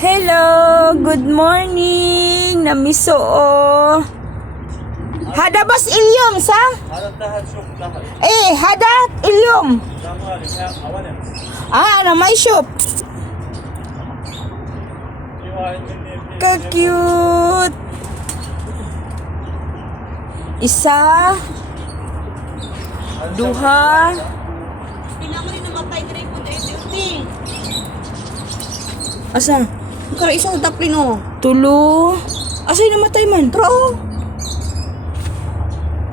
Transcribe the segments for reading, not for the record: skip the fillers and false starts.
Hello, good morning. Namiso o. Hada bas ilyom sa? Hada ilyom. Na may shop. Ka-cute. Isa. Duha. Pinamuli namatay dire ko duty. Asa? Kara isang taplin o. Tulo. Asay namatay man? Pero,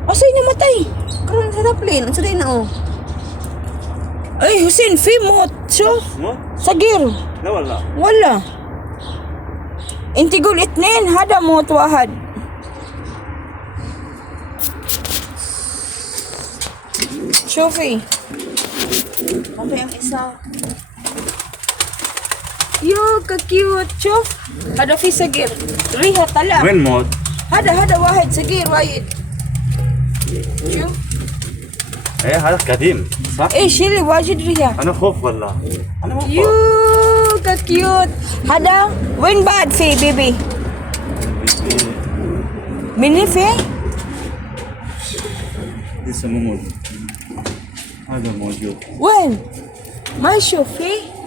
Asay namatay? karon sa taplin. Ang saday na o. Ay, Hussein, Fimot. So, Mo? Sagir. لا والله Wala. Inti gul itnin. Hada mo tuwahad. Shofi. Mamay ang isa. Yo, ka-cute. Shof. Hada fi Sagir. Riha tala. وين موت؟ هذا واحد صغير وايد. شوف. ايه هذا قديم صح؟ ايش اللي واجد ريحة. انا خوف والله انا مو يو خوف كيوت. هذا وين بعد في بيبي؟ مني في؟ لسه مو موجود هذا موجود وين؟ ما يشوف فيه؟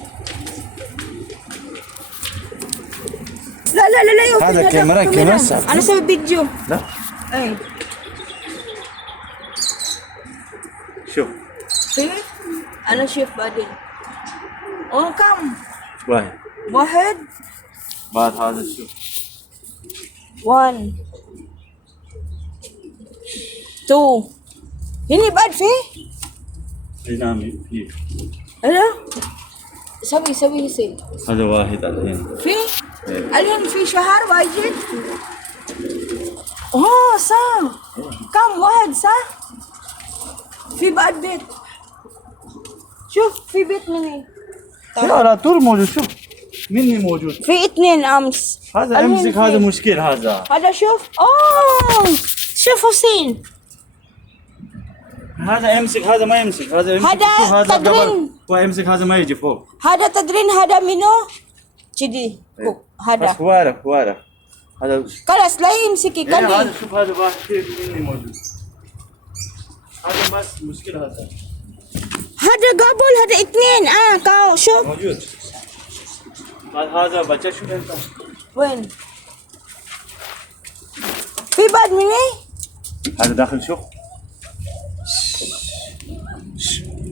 لا لا لا لا يوفي هذا كاميرا صح؟ انا اسوي فيديو. لا اي شوف في انا اشوف بعدين. كم؟ واحد واحد. بعد هذا شوف 1 2 هني بعد فيه؟ نامي فيه هلا سوي يصير هذا واحد الحين في إيه. الحين في شهر واجد. صح. كم واحد صح؟ في بعد بيت. شوف في بيت مني. لا على طول موجود شوف مني موجود في 2 امس. هذا الحين امسك في. هذا مشكل هذا شوف. شوف حسين. هذا امسك هذا ما يمسك هذا يمسك هذا شوف، هذا تدرين. قبل هو يمسك هذا ما يجي فوق هذا تدرين هذا منو؟ كذي هذا. بس وارف هذا خلاص لا يمسكي إيه هذا كلي. شوف هذا واحد كيف مني موجود هذا بس مشكلة هذا قبل هذا 2 كاو شوف. موجود هذا بچه شو انت وين؟ في بعد مني؟ هذا داخل شوف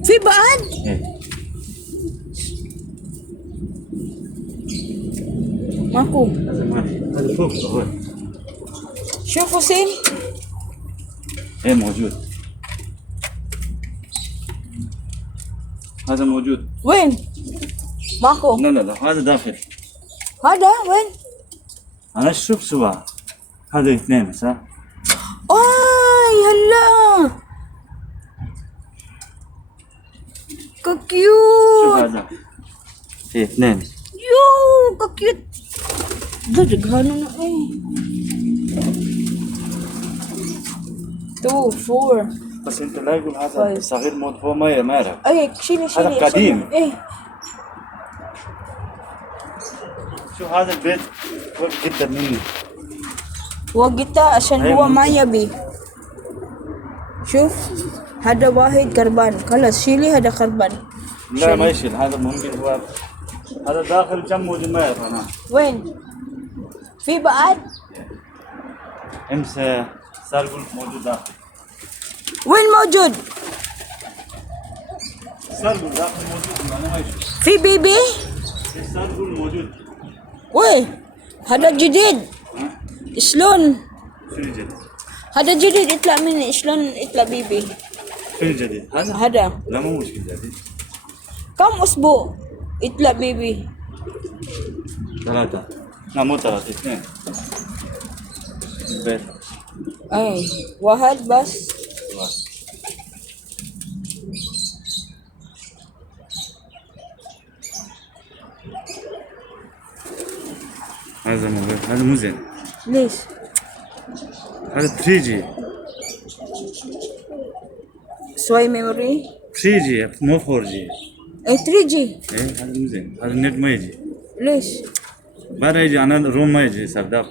في بعد؟ ايه ماكو. هذا ما هذا فوق هو شوف حسين. ايه موجود هذا موجود وين؟ ماكو. لا هذا داخل هذا وين؟ انا اشوف سوا هذا اثنين صح هلا شوف كيوت. هذا في اثنين يو كيوت. ضرق هانو 2 4. بس انت لا يقول هذا طيب. صغير موت هو ما يعرف شيلي هذا قديم. ايه شوف هذا البيت وقت جدا مني وقتها عشان أيوة. هو ما يبي. شوف هذا واحد كربان. خلاص شيلي هذا كربان. لا ما يشيل هذا ممكن هو هذا داخل كم موجود ما يعرف انا وين؟ في بعد؟ امس سارقول موجود داخل وين موجود؟ سارقول داخل موجود انا ما يشوف في بيبي؟ سارقول موجود وين؟ هذا جديد. شلون؟ شنو الجديد؟ هذا جديد يطلع مني. شلون يطلع بيبي؟ شنو الجديد؟ هذا هذا لا مو مشكلة جديد كم اسبوع يطلع بيبي؟ 3 لا مو 3 2 البيت واحد بس. هذا مو زين ليش؟ هذا 3 جي شوي ميموري 3 جي مو 4 جي 3 جي. ايه هذا مو زين هذا النت ما يجي ليش؟ بره يجي أنا روم ما يجي سرداب